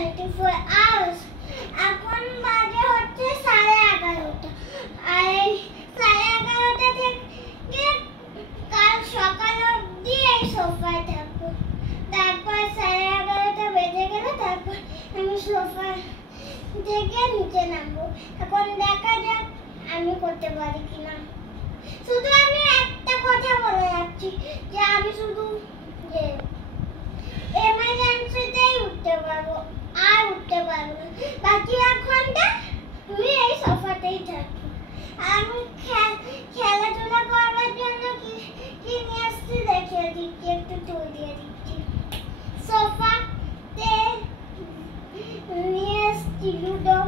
24 hours. এখন বাজে হচ্ছে 11:30 আর 11:30 থেকে কাল সকাল অবধি এই সোফায় থাকবো। তারপর 11:30 বেজে গেলে তারপর আমি সোফা থেকে নিচে নামবো। এখন দেখা যাক আমি করতে পারি কিনা। শুধু আমি একটা কথা বলে যাচ্ছি যে আমি শুধু যে এমার্জেন্সিতেই উঠতে পারবো, আর উঠতে পারবো না। বাকি 1 ঘন্টা আমি এই সোফাতেই থাকবো। আমি খেলাধুলা করার জন্য কি নিয়ে আসছি দেখিয়ে দিচ্ছি, একটু তুল দিয়ে দিচ্ছি। সোফাতে নিয়ে আসছি লুডো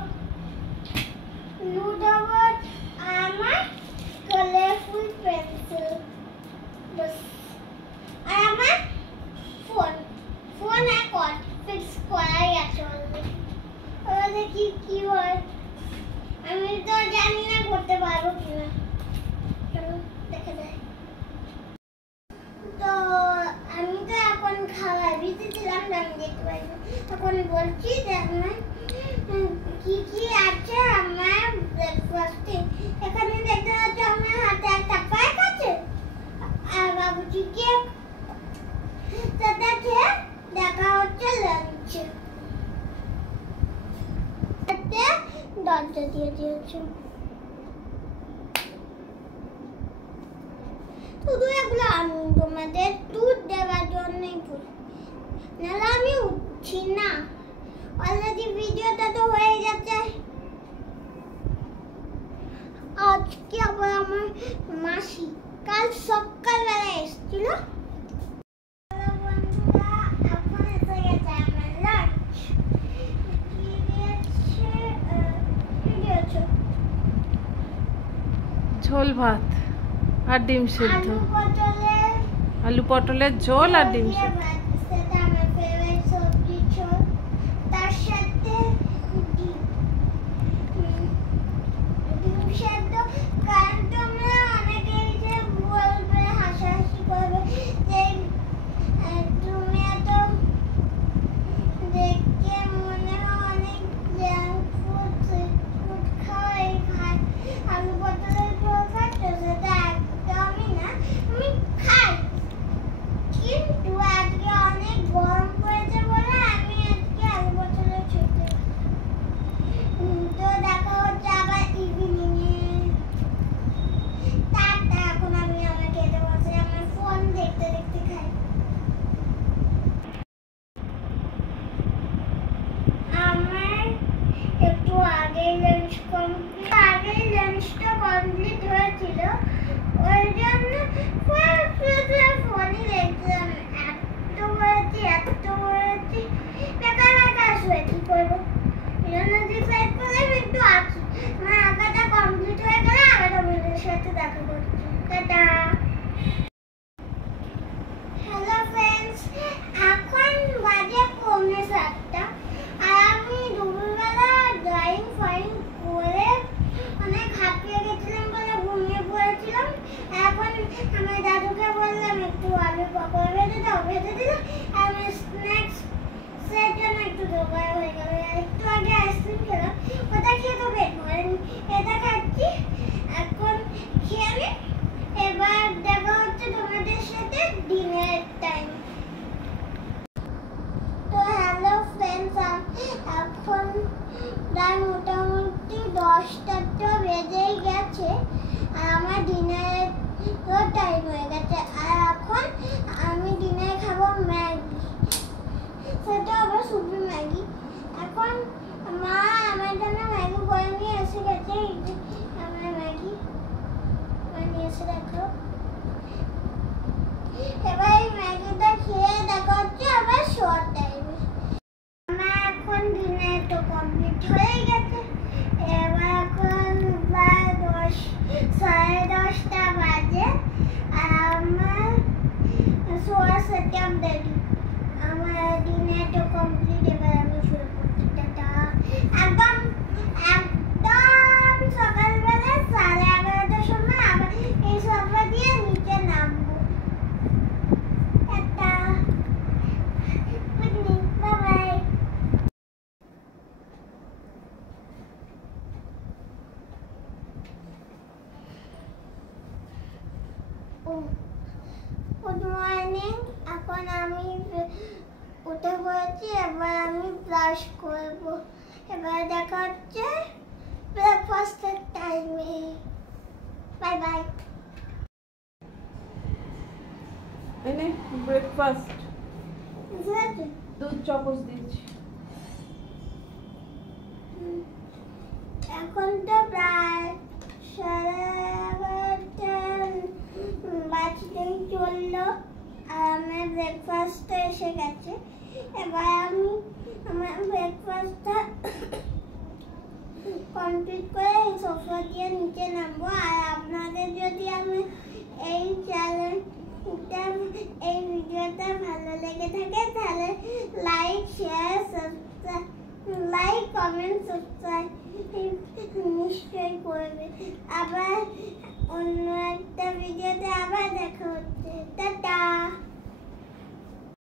বোর্ড, আমার কালারফুল পেন্সিল, আর আমার ফোন আর ফিক্স করাই আছে অলরেডি। কি হয় আমি তো জানি না করতে পারবো কিনা, চলো দেখা যায়। তো আমি তো এখন খাবার দিতেছিলাম, আমি দেখতে পাই না। এখন বলছি যে আমার কি আছে আমার ব্রেকফাস্টে। এখানে দেখতে পাচ্ছ আমার হাতে একটা প্যাক আছে আর বাবুজি কেক, সাথে দেখা হচ্ছে লাঞ্চে। দরজা দিয়ে দিয়েছে, শুধু এগুলো আমি তোমাদের দুধ দেওয়ার জন্যই বলি, নাহলে আমি উঠছি না। অলরেডি ভিডিওটা তো হয়ে গেছে। আজকে আবার আমার মাসি কাল সকালবেলা এসেছিল। ঝোল ভাত আর ডিম সিদ্ধ, আলু পটলের ঝোল আর ডিম সিদ্ধ। তার সাথে ডিম সিদ্ধ। কারণ তোমরা অনেকেই যে বলবে, হাসাহাসি করবে যে তুমি এত দেখতে মনে হয় অনেক জাঙ্ক ফুড খাওয়াই আলু পটলের ঝোল খাচ্ছ, সেটা একদমই না। আমি খাই, কিন্তু আজকে অনেক গরম পড়েছে বলে আমি আজকে আলু পটলের ঝোল খাই। তো দেখা হচ্ছে আবার ইভিনিংয়ে। টাটা। এখন আমি আমার খেতে বসে আমার ফোন দেখতে দেখতে খাই। আমার একটু আগেই লাঞ্চটা কমপ্লিট হয়েছিল, ওই জন্য ফোনই দেখছিলাম। এত বলেছি বেকার আসবে, কি করবো? এই জন্য ডিসাইড করলাম একটু আঁকি। আমার আঁকাটা কমপ্লিট হয়ে গেলে আবার তোমাদের সাথে দেখা করছি। টাটা। হ্যালো ফ্রেন্ডস, এখন বাজে 7:45 আর আমি দুপুরবেলা ড্রয়িং করে অনেক হাঁপিয়ে গেছিলাম বলে ঘুমিয়ে পড়েছিলাম। এখন আমার দাদুকে বললাম একটু আলু পকোড়া ভেজে দিল। আমি স্ন্যাক্স এর জন্য একটু জোগাড় হয়ে গেল। একটু আগে আইসক্রিম খেলাম, ওটা খেয়ে তো পেট ভরেনি, এটা খাচ্ছি। এখন খেয়ে আমি এবার দেখা হচ্ছে তোমাদের সাথে ডিনার টাইম। তো হ্যালো ফ্রেন্ডস, এখন প্রায় মোটামুটি 10টা তো বেজেই গেছে আর আমার ডিনারের টাইম হয়ে গেছে। আর এখন আমি ডিনারে খাবো ম্যাগি, সেটা আবার সুপি ম্যাগি। এখন মা আমার জন্য ম্যাগি করে নিয়ে এসে গেছে। আমার ম্যাগি নিয়ে এসে দেখো। এবার এই ম্যাগিটা খেয়ে দেখা হচ্ছে আবার শর্ট টাইমে। আমার এখন ডিনার তো কমপ্লিট হয়ে গেছে। এবার এখন গুড মর্নিং। এখন আমি উঠে পড়েছি, এবার আমি ব্রাশ করব। এবার দেখা হচ্ছে ব্রেকফাস্টের টাইমে। Bye bye. এনে ব্রেকফাস্ট ঠিক আছে, দুধ চামচ দিচ্ছি। এখন তো প্রায় 11:30 বাজতে চললো, আর আমার ব্রেকফাস্টটা এসে গেছে। এবার আমি আমার ব্রেকফাস্টটা কমপ্লিট করে এই সোফা দিয়ে নিচে নামবো। আর আপনাদের যদি আমি এই চ্যানেলটা এই ভিডিওটা ভালো লেগে থাকে তাহলে like share subscribe like comment subscribe নিশ্চয়ই করবে। আবার অন্য একটা ভিডিওতে আবার দেখা হচ্ছে। টাটা।